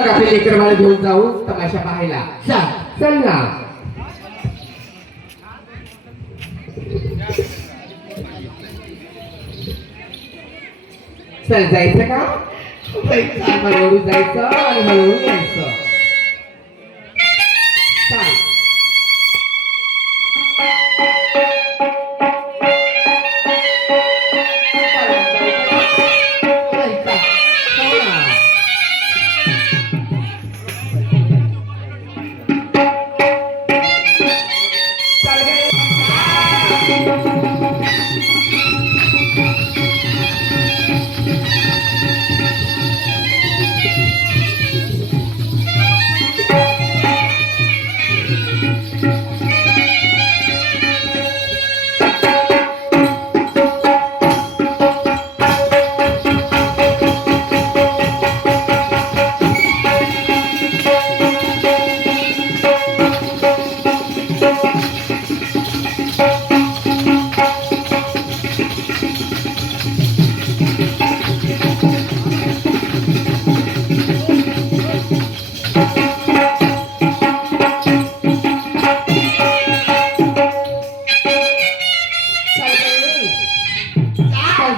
मग आपले लेकर मला घेऊन जाऊ तमाशा पाहायला. चल ना. चल जायचं का? हळूहळू जायचं आणि हळूहळू यायचं. चल.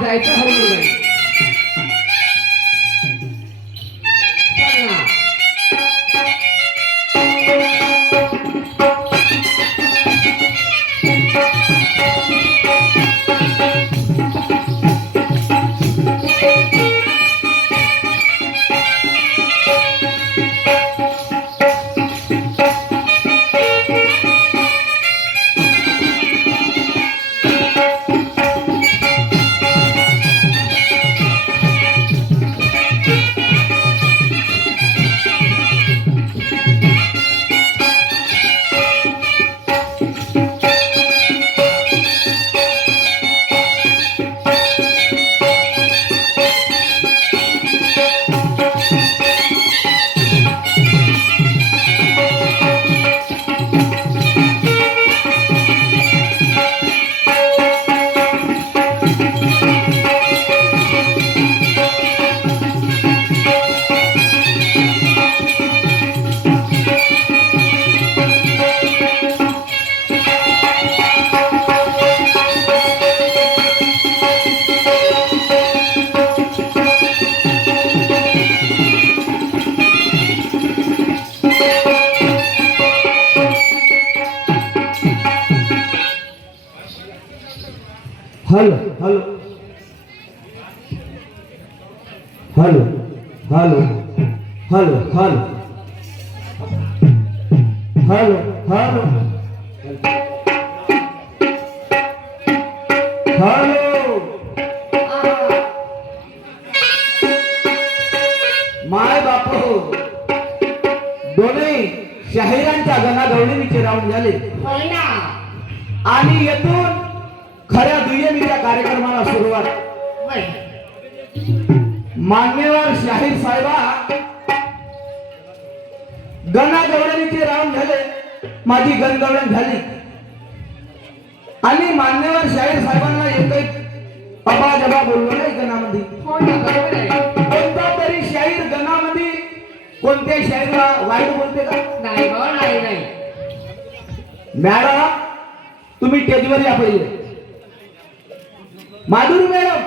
जायचं हळूहळू जायचं. चल ना. Hello hello hello hello hello hello hello hello hello. माय बापू दोन्ही शाहिरांच्या गणागवळणीचे राऊंड झाले आणि येथून खऱ्या दुय्यमीच्या कार्यक्रमाला सुरुवात. मान्यवर शाहीर साहेबा गणागवळणीचे राऊंड झाले. माझी गणगवळण झाली आणि मान्यवर शाहीर साहेबांना एकही अबाजबा बोललो नाही गणामध्ये. कोणता तरी शाहीर गणामध्ये कोणत्या शाहीरला वाईट बोलते का? नाही नाही. मॅडम तुम्ही स्टेजवर या पहिले. माधुरी मॅडम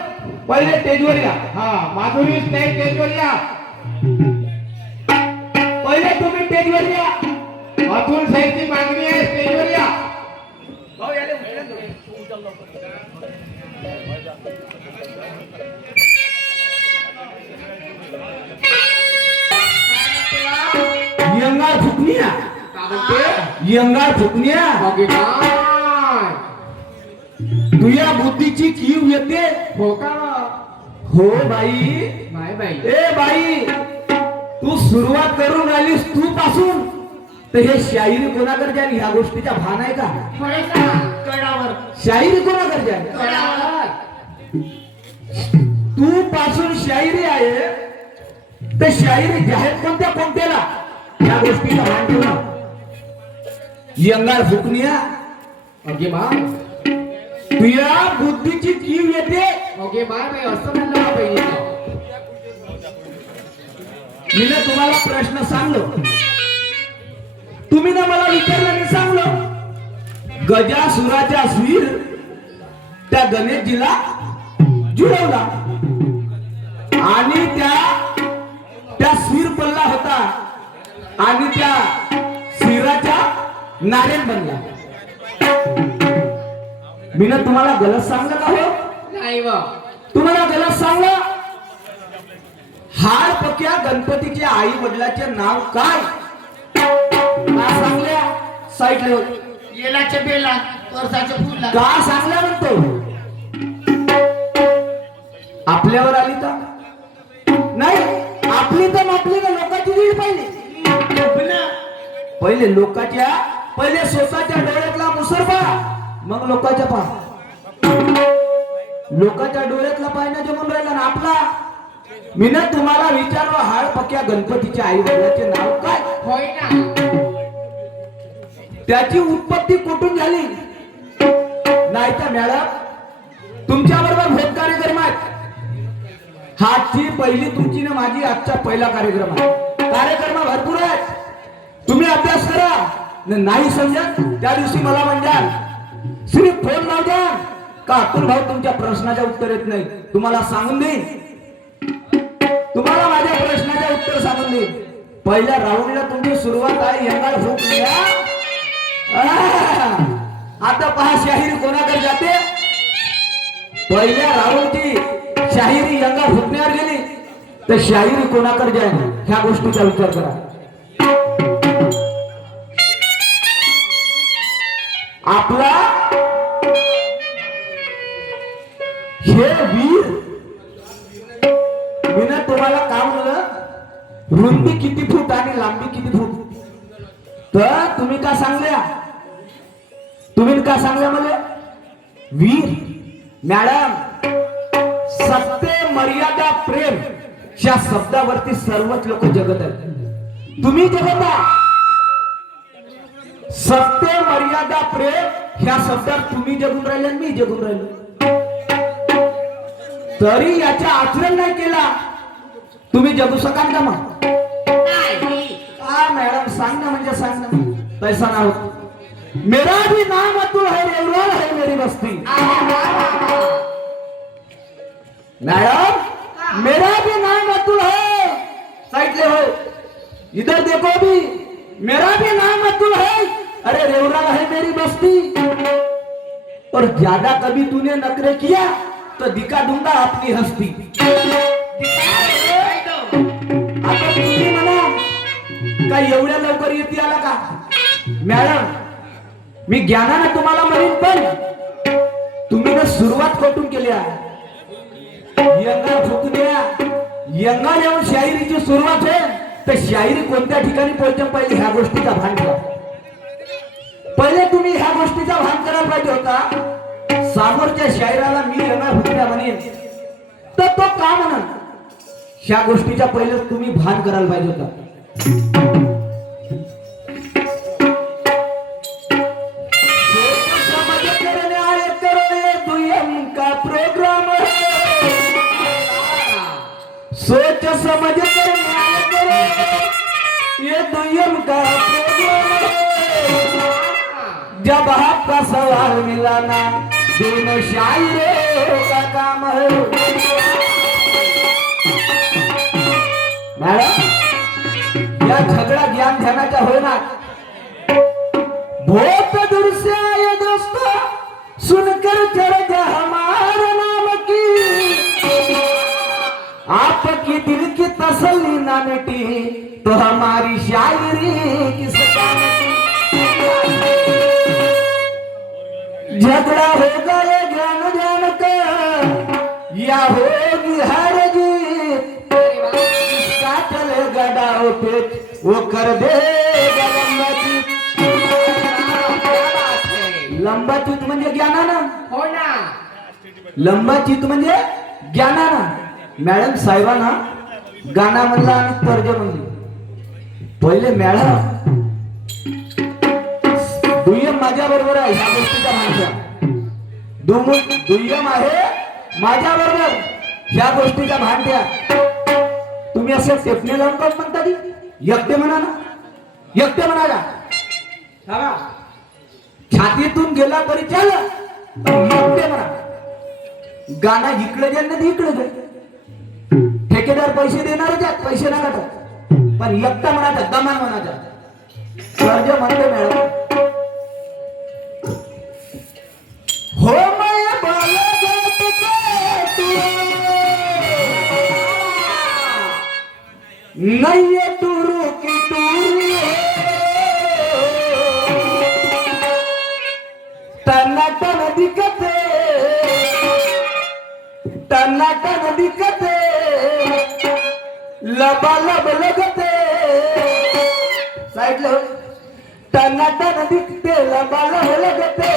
पहिले स्टेजवर या. हा माधुरी स्टेजवर या. पहिले तुम्ही स्टेजवर या. अतुल साहेबची मागणी आहे स्टेजवर या. यंगार फुकनिया. यंगार फुकनिया. तुझ्या बुद्धीची कीव येते. हो का? हो बाई. बाई ए बाई तू सुरुवात करून आलीस तू पासून तर हे शाहिरी कोणाकडे जाईल ह्या गोष्टीचा भान आहे का? कडावर शाहिरी कोणाकडे जाईल? तू पासून शाहिरी आहे तर शाहिरी जाहीर कोणत्या कोणत्याला ह्या गोष्टीचा भान ठेव ना. यंगार फुकनिया. ओके बा तुझ्या बुद्धीची कीव येते. ओके बाय असं म्हणलं पहिली. मी ना तुम्हाला प्रश्न सांगलो, तुम्ही ना मला विचारलं, मी सांगलो. गजासुराच्या स्वीर त्या गणेशजीला जुळवला आणि त्या स्वीर पल्ला होता आणि त्या स्वीराच्या नारायण बनला. मी ना तुम्हाला गलत सांगलं का हो? नाही बा. तुम्हाला गलत सांगलं. हाड पक्या गणपतीच्या आई वडिलाचे नाव काय का सांगल्या? साईडले येलाच्या बेला वर्षाच्या फुला का सांगल्या म्हणतो? आपल्यावर आली तर नाही, आपली तर आपली ना लोकांची रीड पाहिजे. पहिले लोकांच्या, पहिले स्वतःच्या डोळ्यातला मुसरबा, मग लोकांच्या पहा. लोकांच्या डोळ्यातला पाहिजे जमून राहिला ना आपला. मी ना तुम्हाला विचारलो, हाड पक्या गणपतीच्या आई वडिलाचे नाव काय? होय ना. त्याची उत्पत्ती कुठून झाली? नाही तर मॅडम तुमच्या बरोबर भेट कार्यक्रम आहे. हाची पहिली तुमची ना माझी आजचा पहिला कार्यक्रम आहे. कार्यक्रम भरपूर आहेत. तुम्ही अभ्यास करा. नाही समजत त्या दिवशी मला म्हणजाल, श्री फोन लाव द्या का अतुल भाऊ तुमच्या प्रश्नाचे उत्तर येत नाही. तुम्हाला सांगून देईन, तुम्हाला माझ्या प्रश्नाचे उत्तर सांगून देईन. पहिल्या राऊंडला तुमची सुरुवात आहे यंगाळ फुकल्या. आता पहा शाहिरी कोणाकडे जाते. पहिल्या राऊंडची शाहिरी यंगा फुटण्यावर गेली तर शाहिरी कोणाकडे जाईल ह्या गोष्टीचा विचार करा. आपला हे वीर, मी ना तुम्हाला काय म्हणलं, रुंदी किती फूट आणि लांबी किती फूट, तर तुम्ही का सांगल्या? तुम्ही का सांगल्या मला? वीर. मॅडम सत्य मर्यादा प्रेम या शब्दावरती सर्वच लोक जगत आहेत. तुम्ही जगता. सत्य मर्यादा प्रेम ह्या शब्दात तुम्ही जगून राहिले, मी जगून राहिलो. तरी याचा आचरण नाही केला, तुम्ही जगू शकाल का? मग हा मॅडम सांग ना, म्हणजे सांग ना. पैसा ना होत. मेरा भी नाम अतुल है, रेवराल है मेरी बस्ती. मैडम मेरा भी नाम अतुल है. साइड ले हो, इधर देखो भी, मेरा भी नाम अतुल है. अरे रेवराल है मेरी बस्ती. और ज्यादा कभी तूने नखरे किया तो दिखा दूंगा अपनी हस्ती. आता तुम्ही म्हणा काय एवढ्या लवकर येते आला का? मॅडम मी ज्ञानाने तुम्हाला म्हणेन, पण तुम्ही ना सुरुवात कुठून केली आहे? यंगा फुकू द्या. यंगा जेव्हा शायरीची सुरुवात आहे तर शायरी कोणत्या ठिकाणी पोहोचते पहिले ह्या गोष्टीचा भान ठेवा. पहिले तुम्ही ह्या गोष्टीचा भान करायला पाहिजे होता. समोरच्या शायराला मी यंगा फुकल्या म्हणेन तर तो का म्हणा, ह्या गोष्टीच्या पहिले तुम्ही भान करायला पाहिजे होता. प्रोग्राम सोच समझ कर न्याय करो, ये दुयम का प्रोग्राम. जब आपका सवाल मिला ना, दोनों शायरों का काम है. मॅडम या झगड़ा ज्ञान ध्यानाचा होणार. बहुत दूर से आए दोस्तों, सुनकर चर्चा हमारे नाम की, आपकी दिल की तसल्ली ना मिटी तो हमारी शायरी किस काम की. झगड़ा होगा ये ज्ञान ज्ञान का, या होगी हर जीत, जिसका चलेगा दाव पेच वो कर देगा लंबा जीत. लंबा चित म्हणजे ज्ञानानं. हो ना. लंबा चित म्हणजे ज्ञानानं. मॅडम साहेबांना गाणा म्हणला आणि तर्ज म्हणली. पहिले मॅडम दुय्यम माझ्या बरोबर आहे ह्या गोष्टीचा भान. दुय्यम आहे माझ्या बरोबर ह्या गोष्टीचा भान द्या. तुम्ही असे टेपणे लावून काय म्हणता ती एकटे म्हणा ना, एकटे म्हणाला सांगा छातीतून गेला तरी चाल, एकटे म्हणा. गाणं इकडे जाईल ना इकडे जाईल. ठेकेदार पैसे देणार त्यात पैसे नाही लागत, पण एकटा म्हणायचा दमान म्हणायचा. कर्ज म्हणते मॅडम हो मैं बालगत के नहीं टूरू की टूरू टनाटन दिखते टनाटन दिखते लबालब लगते साइड लो टनाटन दिखते लबालब लगते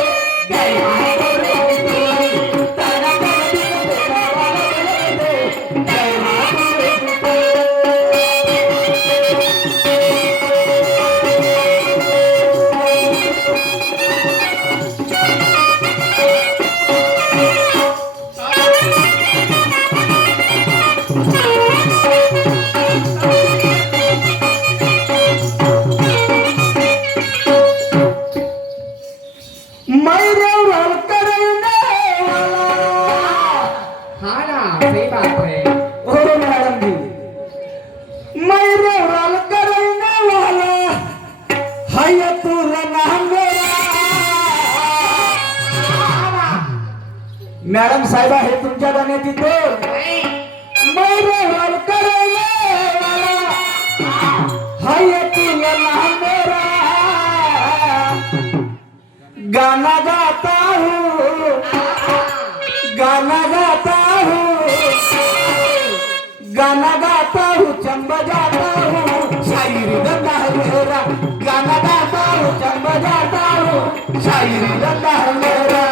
हाँ ना सही बात है. ओ मैडम जी मैं रोल करने वाला है तुला नाम मेरा. मॅडम साहेब हे तुमच्या गाण्याची तोड. मैं रोल करने वाला है तुला नाम मेरा. गाना गाता हूँ गाना गाता हूँ गाना गाता हूँ चंबा जाता हूँ शायरी गंदा है मेरा. गाना गाता हूँ चंबा जाता हूँ शायरी गंदा है मेरा.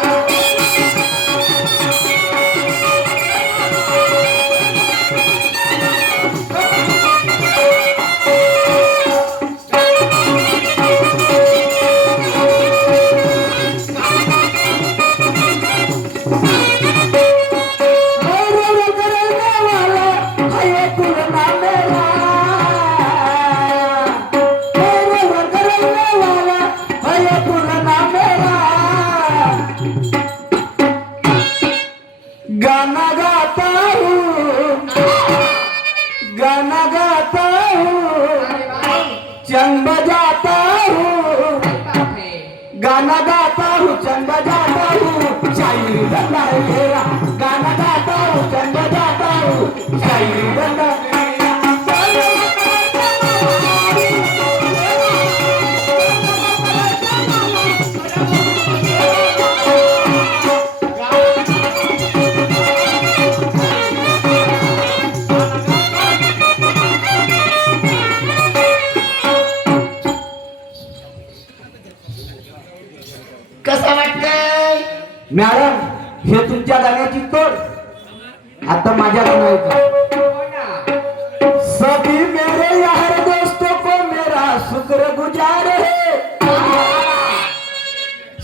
गाना गाता हूँ गाना गाता हूँ चंद बजाता हूँ गाना गाता हूँ चंद बजाता हूँ शायरी गंदा है मेरा. गाना गाता हूँ चंद बजाता हूँ शायरी गंदा कसं वाटतंय मॅडम हे तुमच्या गाण्याची तोड. आता माझ्या गाणं ऐका. हो ना. सभी मेरे यार दोस्तों को मेरा शुक्र गुजार है.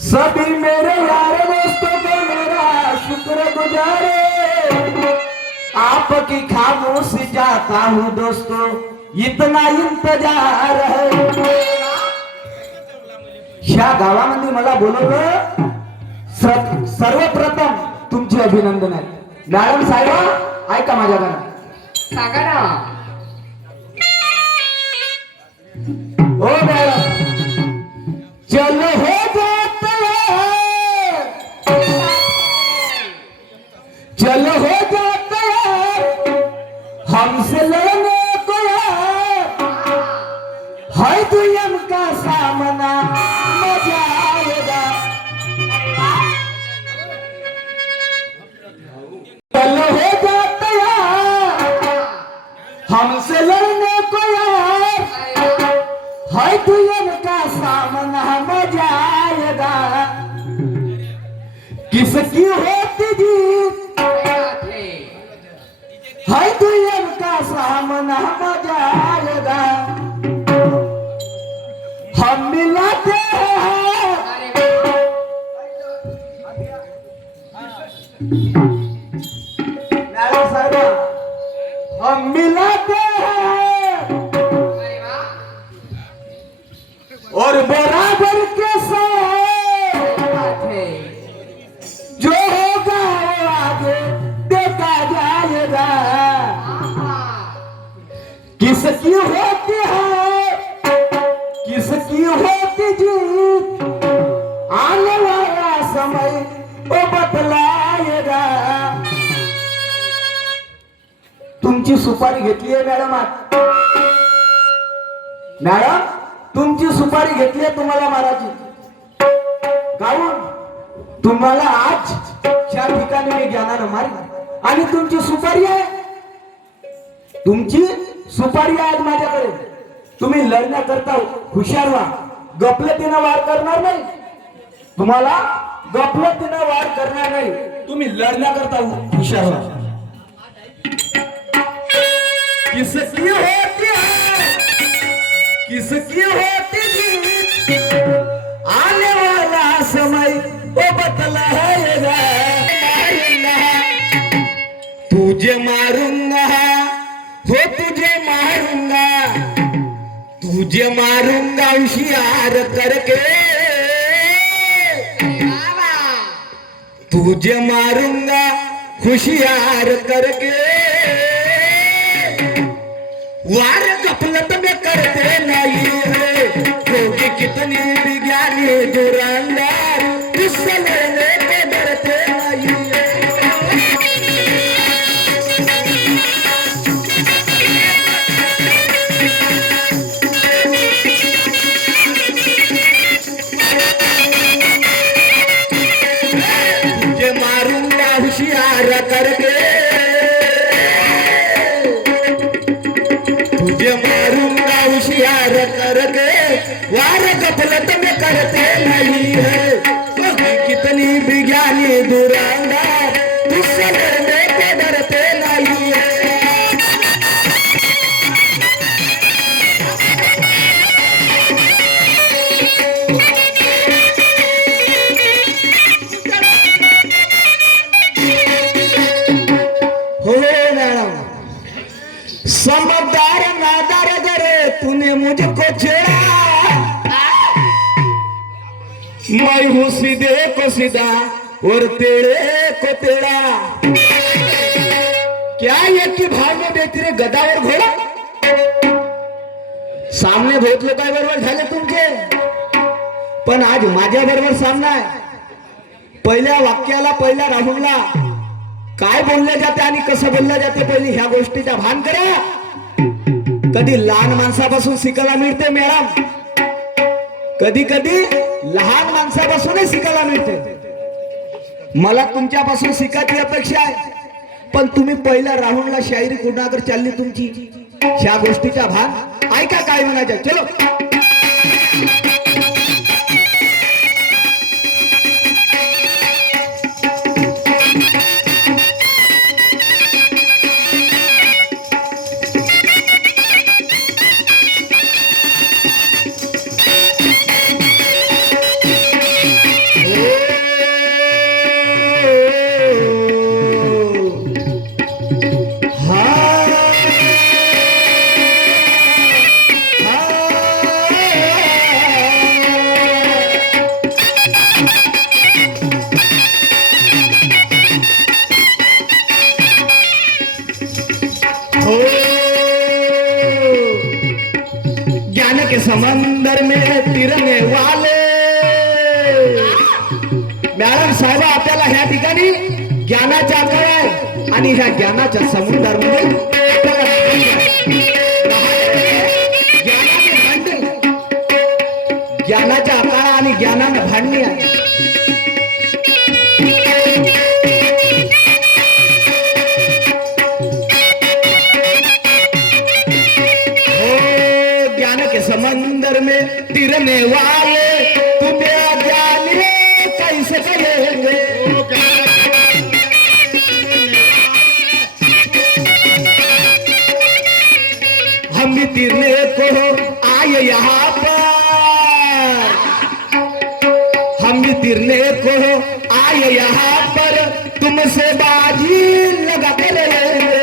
सभी मेरे यार दोस्तों को मेरा शुक्र गुजार है. आपकी खामोशी जाता हूँ दोस्तों इतना इंतजार है. ह्या गावामध्ये मला बोलवलं सर्वप्रथम तुमचे अभिनंदन आहे. मॅडम साहेब ऐका माझ्या गाणं. सांगा ना. ओ मॅडम चलो हो जाते हैं चलो हो जाते हैं हमसे लड़ने को है दुयम का सामना मजा आएगा. चलो हो जाते हैं हमसे लड़ने को है दुयम का सामना मजा आएगा. किसकी होती जीत है दुयम का सामना मजा आएगा. हम मिलाते हैं मॅडम साहेब हम मिलाते सुपारी घेतली आहे मॅडम आज. मॅडम तुमची सुपारी घेतली आहे तुम्हाला मारायची. काहून तुम्हाला आज 4 ठिकाणी मी ज्ञानानं मारली आणि तुमची सुपारी आहे. तुमची सुपारी आहे माझ्याकडे. तुम्ही लढण्याकरता हुशार व्हा. गफलतीनं वार करणार नाही. तुम्हाला गफलतीनं वार करणार नाही. तुम्ही लढण्याकरता हुशार व्हा. किसकी होती है किसकी होती जीत आने वाला समय वो बतला है. तुझे मारूंगा हो तुझे मारूंगा तुझे मारूंगा होशियार करके तुझे मारूंगा होशियार करके. वार गफलत में करते नहीं है क्योंकि कितनी विज्ञानी दुरानदार गुस्सा लेने को डरते नहीं है. तुझे मारूंगा होशियार करके तुझे मारूंगा होशियार करके. वार गफलत में करते नहीं है क्योंकि कितनी विज्ञानी दुरानदार गुस्सा लेने को डरते नहीं है. हो मॅडम समझदार नादार करे तूने मुझको छेड़ा. मैं हूँ सीधे को सीधा और तेरे को तेरा. क्या एक की भाग में देती रे गदा और घोड़ा. सामने बहुत लोक बरोबर झाले तुमचे पण आज माझ्या बरोबर सामना आहे. पहिल्या वाक्याला पहिल्या राहुलला काय बोलले जाते आणि कसं बोलले जाते पहिली ह्या गोष्टीचा भान करा. कधी लहान माणसापासून शिकायला मिळते मॅडम. कधी कधी लहान माणसापासूनही शिकायला मिळते. मला तुमच्यापासून शिकायची अपेक्षा आहे पण तुम्ही पहिल्या राहुलला शायरी कुणाकडे चालली तुमची ह्या गोष्टीचा भान ऐका काय म्हणायचं. चलो समंदर में तिरने वाले. मॅडम साहेब आपल्याला ह्या ठिकाणी ज्ञानाचा आकार आहे आणि ह्या ज्ञानाच्या समुद्रामध्ये ज्ञानाच्या आकार आणि ज्ञानानं भांडणी आहे. समंदर में तिरने वाले तुम्हें जाने कैसे करेंगे. हम भी तिरने को आए यहाँ पर. हम भी तिरने को आए यहाँ पर तुमसे बाजी लगा करेंगे.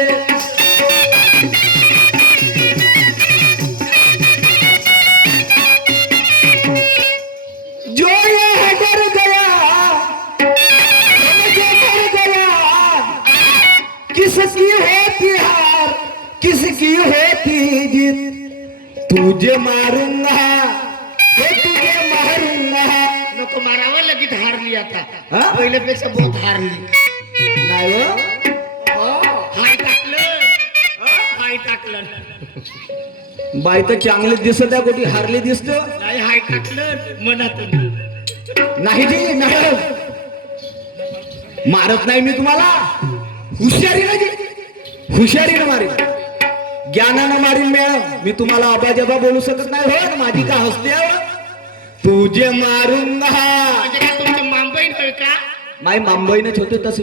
किसकी होती हार किसकी होती जीत तुझे मारूंगा तुझे मारूंगा. नको मारावं लगेच हारली आता. हा? पहिल्यापेक्षा बहुत हारली. नाही हो. हार टाकलं काटलं बाई तर चांगले दिसत आहे, कुठे हारली दिसतो नाही हाय काटलं मनातून नाही जी मॅडम, मारत नाही मी तुम्हाला, हुशारीनं जी, हुशारीनं मारीन, ज्ञानानं मारीन मॅडम. मी तुम्हाला अबाजबा बोलू शकत नाही हो, माझी का हसते हो? तुझे मारूंगा. म्हणजे काय तुमचं मुंबई होय का माई मुंबईनच होते तसे.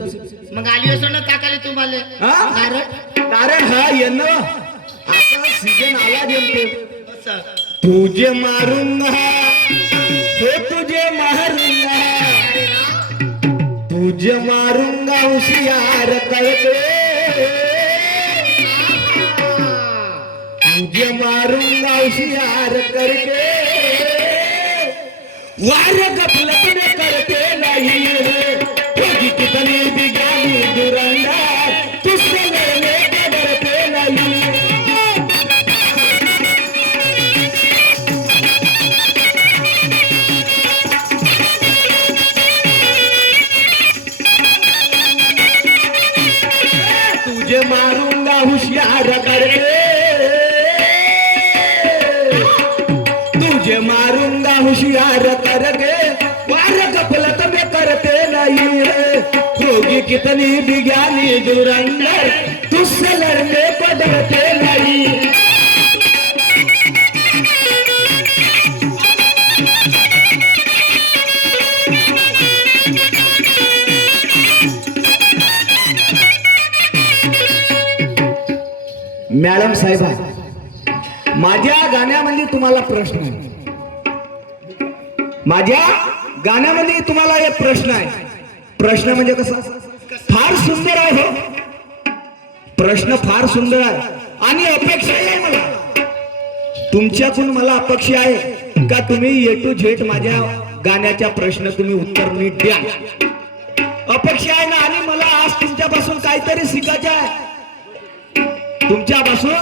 मग आली असं ना काकाले तुम्हाला हा? कारण कारण हा येणं आता सीजन आला जमतो. असं तुझे मारूंगा हो, तुझे मारूंगा, तुझे मारूंगा होशियार करके, तुझे मारूंगा होशियार करके, वार गफलत में करते नहीं है, तुझी कितनी भी ज्ञानी दुरंदार, तुझसे लड़ने के डरते नहीं है. तुझे मारूंगा होशियार करके, तुझे मारूंगा होशियार करके, वार गफलत में करते नहीं है, होगी कितनी भी ज्ञानी धुरंधर, तुझसे लड़ने को डरते नहीं. मॅडम साहेबा, माझ्या गाण्यामध्ये तुम्हाला प्रश्न आहे, माझ्या गाण्यामध्ये तुम्हाला एक प्रश्न आहे. प्रश्न म्हणजे कसा? फार सुंदर आहे हो, प्रश्न फार सुंदर आहे आणि अपेक्षा आहे मला तुमच्याकडून, मला अपेक्षा आहे का तुम्ही ए टू झेड माझ्या गाण्याच्या प्रश्न तुम्ही उत्तर नीट द्या. अपेक्षा आहे ना, आणि मला आज तुमच्यापासून काहीतरी शिकायचं आहे, तुमच्यापासून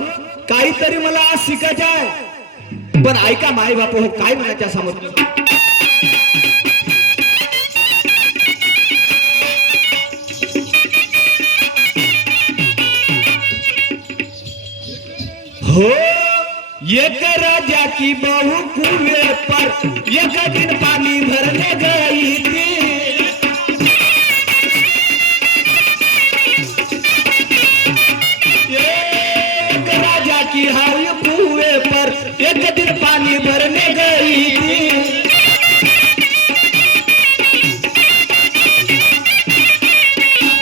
काहीतरी मला आज शिकायचं आहे. पण ऐका माई बाप हो, काय म्हणायच्या समोर हो. एक राजा की बहू कुएं पर एक दिन पानी भरने गई थी, एक राजा की हाई कुएं पर एक दिन पानी भरने गई थी.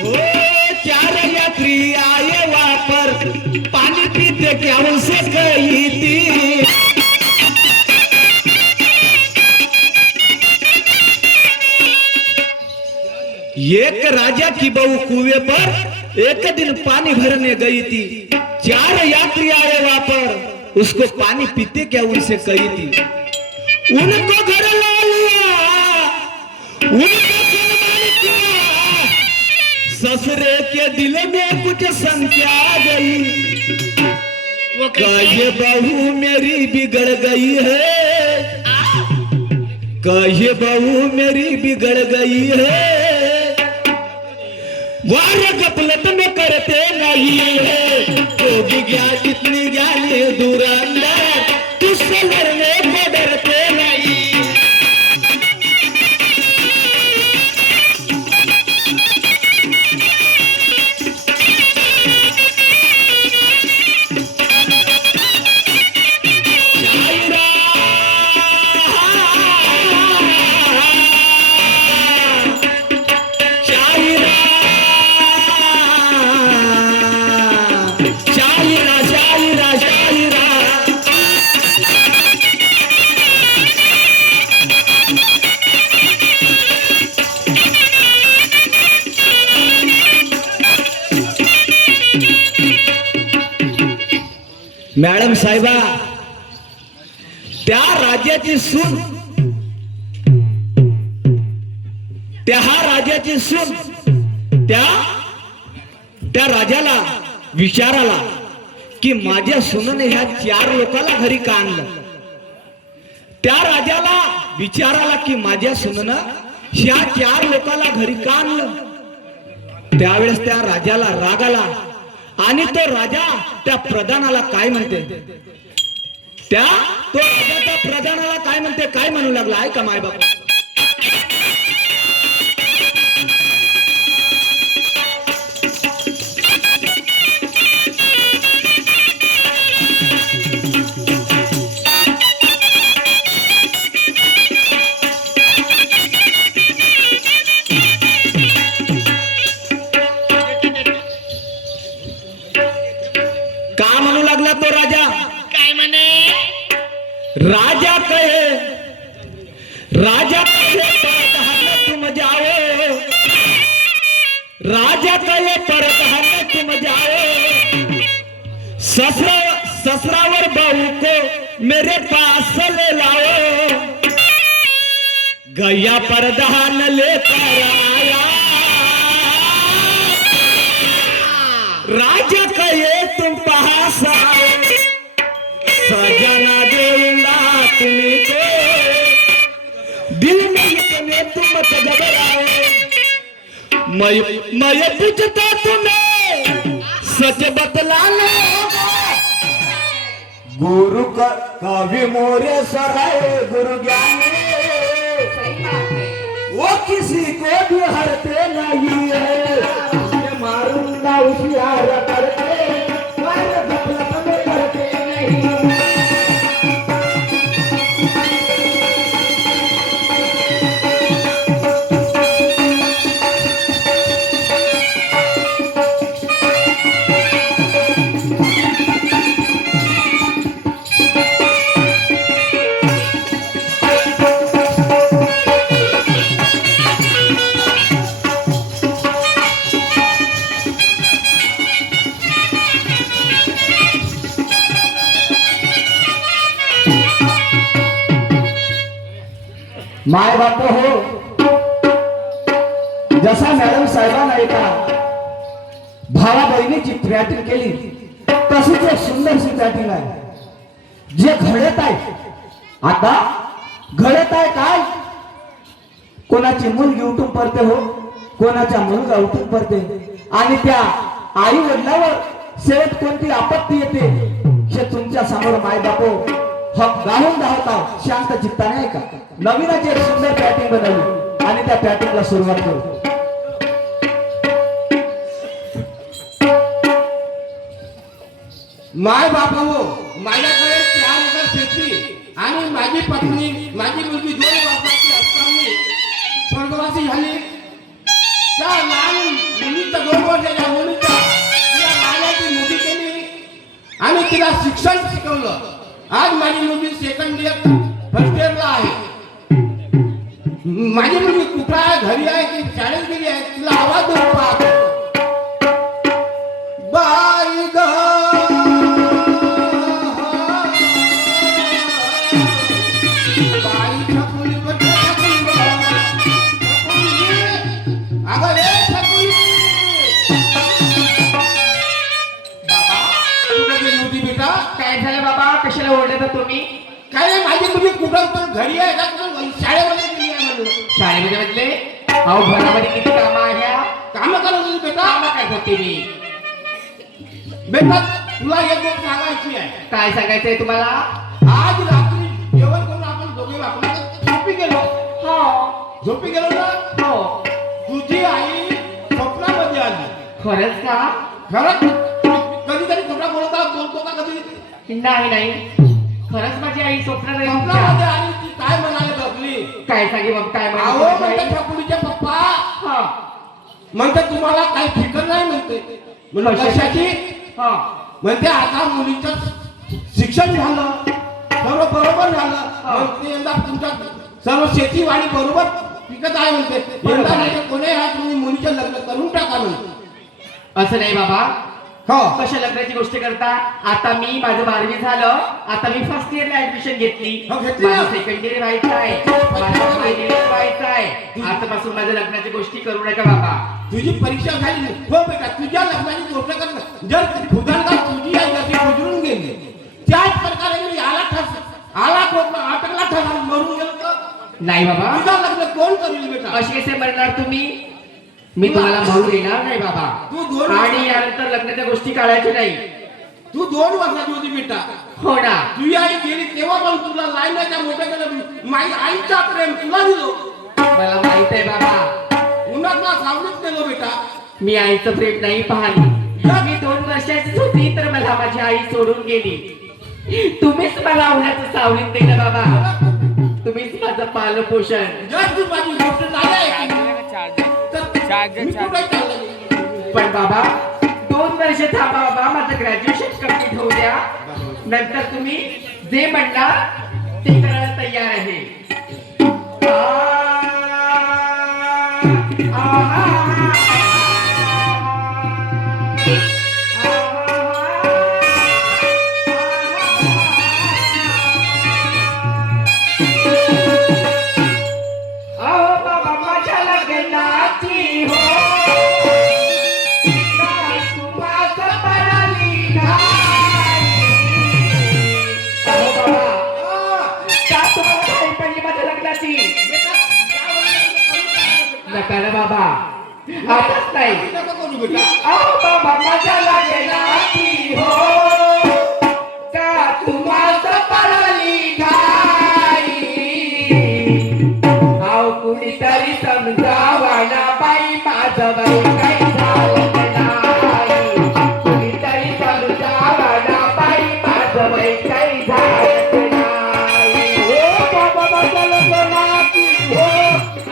ओ चार यात्री आए वहां पर, पानी पीते क्या उनसे कही थी. एक राजा की बहू कुएं पर एक दिन पानी भरने गई थी, चार यात्री आए वहां पर, उसको पानी पीते क्या उनसे कही थी. उनको घर ला लिया, उनको सन्मान किया, ससुरे के दिल में कुछ संख्या आ गई, वो कहे बहू मेरी बिगड़ गई है, कहे बहू मेरी बिगड़ गई है, वार गफलत में करते नहीं है, होगी ज्ञान इतनी ज्ञानी धुरंधर, तुझसे लड़ने को डरते नहीं. मॅडम साहेबा, त्या राजाची सून, त्या राजाची सून त्या राजाला विचाराला की माझ्या सुनेने ह्या चार लोकांना घरी का आणलं. त्या राजाला विचाराला की माझ्या सुनेनं ह्या चार लोकांना घरी का आणलं. त्यावेळेस त्या राजाला राग आला आणि तो राजा त्या प्रधानाला काय म्हणते, तो राजा त्या प्रधानाला काय म्हणते, काय म्हणू लागला आहे का माय बाबा. का म्हणू लागला तो राजा, काय म्हणे. राजा कहे परत हरने तुम जाओ, राजा कहे परत हरने तुम जाओ, ससुरावर बहू को मेरे पास ले लाओ, गया परदान लेकर आया, राजा कहे तुम पास आओ, सजना दूंगा तुमको, दिल में इतने तुम मत घबराओ, मैं पूछता तुम्हें सच बतलाना, गुरु का कवि मोरे सराय गुरु ज्ञानी, वो किसी को भी हरते नहीं है, मारूंगा होशियार करके, पर गफलत में करते नहीं. माय बाप हो, जसा मॅडम साहेबांना एका भावा बहिणीची ट्रॅटिंग केली तशीच एक सुंदरशी ट्रॅटिंग आहे. जे घडत आहे आता, घडत आहे काय, कोणाची मुलगी उठून पडते हो, कोणाचा मुलगा उठून पडते, आणि त्या आई वडिलावर शेवट कोणती आपत्ती येते हे तुमच्या समोर माय बापो हक घालून धावता शांत चित्ताने आहे का. नवीनच एक सुंदर पॅटिंग बनवली आणि त्या पॅटिंगला सुरुवात करू. माय बापा हो, माझ्याकडे 4 एकर शेती आणि माझी पत्नी, माझी मुलगी 2 वर्षाची असताना स्वर्गवासी झाली. त्या लहान मुलीचा 2 वर्षाच्या मुलीचा तिला लहानाची मुली केली आणि तिला शिक्षण शिकवलं. आज माझी मुलगी सेकंड इयर फर्स्ट इयरला आहे. माझी मुलगी कुठं आहे, घरी आहे की शाळेत गेली आहे, तिला आवाज देऊन पाहतो. बाई ग बाई छकुली बघ, छकुली बघ, छकुली, अगं रे छकुली. बाबा तू कधी नव्हती बेटा. काय झालं बाबा, कशाला ओरडता तुम्ही. काय नाही, माझी मुलगी कुठं पण घरी आहे का, कुठं शाळेमध्ये गेली आहे म्हणून. शाळेमध्ये म्हटले, अहो घरामध्ये किती कामं आहे, कामं करत होती बेटा. कामं करतात तुम्ही. बेटा तुला एक गोष्ट सांगायची आहे. काय सांगायचंय तुम्हाला. आज रात्री जेवण करून आपण दोघे आपण झोपी गेलो. हो झोपी गेलो ना. हो. तुझी आई स्वप्नामध्ये आली. खरंच का. खरंच. कधीतरी खोटा बोलतो का कधी. नाही, खरंच माझी आई स्वप्नामध्ये स्वप्नामध्ये आली. ती काय म्हणाले बघली. काय सांगे मग, काय अहो म्हणते ठाकुरीचे पप्पा हा म्हणते तुम्हाला काही फिकर नाही म्हणते. म्हणून कशाची. हा म्हणते आता मुलीचं शिक्षण झालं, सर्व बरोबर झालं, म्हणते यंदा तुमच्या सर्व शेतीवाडी बरोबर पिकत आहे म्हणते. यंदा म्हणजे कोणी तुम्ही मुलीचं लग्न करून टाका म्हणते. असं नाही बाबा. हो. कशा लग्नाची गोष्ट करता. आता मी माझं 12वी झालं, आता मी फर्स्ट इयरला ऍडमिशन घेतली. हो, घेतली ना? माझं सेकंड इयर व्हायचं आहे, मला फायनल इयर व्हायचं आहे. आतापासून माझ्या लग्नाची गोष्टी करू नका बाबा. तुझी परीक्षा झाली नाही. हो बेटा, तुझ्या लग्नाची गोष्ट कर. जर खुदांना तुझी आई जशी गुजरून गेली त्याच प्रकारे मी अटकला ठसा मरून गेलो तर नाही बाबा. तुझं लग्न कोण करेल बेटा. अशी कसे म्हणणार तुम्ही. मी तुम्हाला भाऊ देणार नाही बाबा तू दोन आणि यानंतर लग्नाच्या गोष्टी काढायच्या नाही. तू 2 वर्षाची होती बेटा. हो ना. तुझी आई गेली तेव्हा पण तुला लाईनाच्या मोठ्याकडे माझी आईचा प्रेम तुला दिलो. मला माहित आहे बाबा. उन्हातला सावलीत नेलो बेटा. मी आईचं प्रेम नाही पाहिली. मी 2 वर्षाची होती तर मला माझी आई सोडून गेली. तुम्हीच मला उन्हाचं सावलीत दिलं बाबा. तुम्हीच माझं पालन पोषण. जर तू माझी गोष्ट झाली तर मी कुठे चाललो. पण बाबा 2 वर्ष थांबा बाबा. माझं ग्रॅज्युएशन कम्प्लीट होऊ द्या. नंतर तुम्ही जे म्हणणार ते करायला तयार आहे. नका ना बाबा. आताच नाही. नको करू बेटा. अहो बाबा माझ्या लागेनाची हो का तुम्हाला पडली घाई. अहो कुणीतरी समजावा ना बाई माझं बाई काही झालं नाही. कुणीतरी समजावा ना बाई माझं बाई काही झालं नाही. ओ बाबा माझ्या लग्नाची हो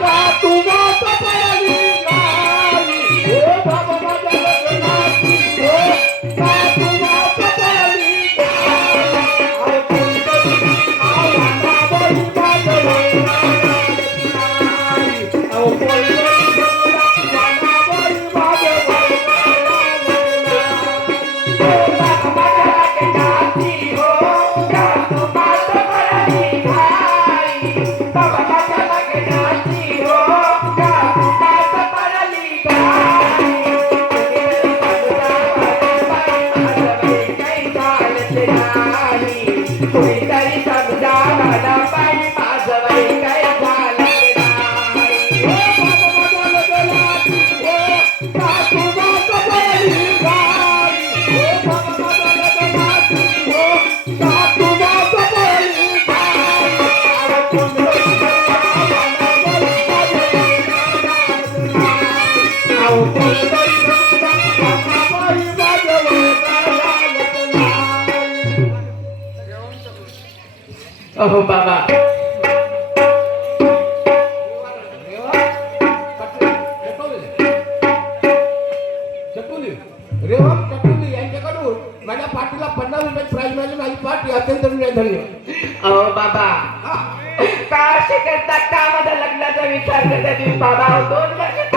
का तुम्हाला पडली घाई. ओ बाबा माझ्या लग्नाची हो का तुम्हाला पडली घाई. अरे कोणतरी आवाना बाई माझं बाई नाही. अहो कोणतरी आवाना बाई माझं बाई कोणीतरी समजा मला बाई माझं बाई काही झालं अहो बाबा. रेवम चटुली यांच्याकडून माझ्या पाठीला 50 रुपये प्राईज मिळाली. माझी पाठी अत्यंत धन्यवाद. अहो बाबा का असे करता का माझ्या लग्नाचा विचार करता तुम्ही बाबा. 2 वर्ष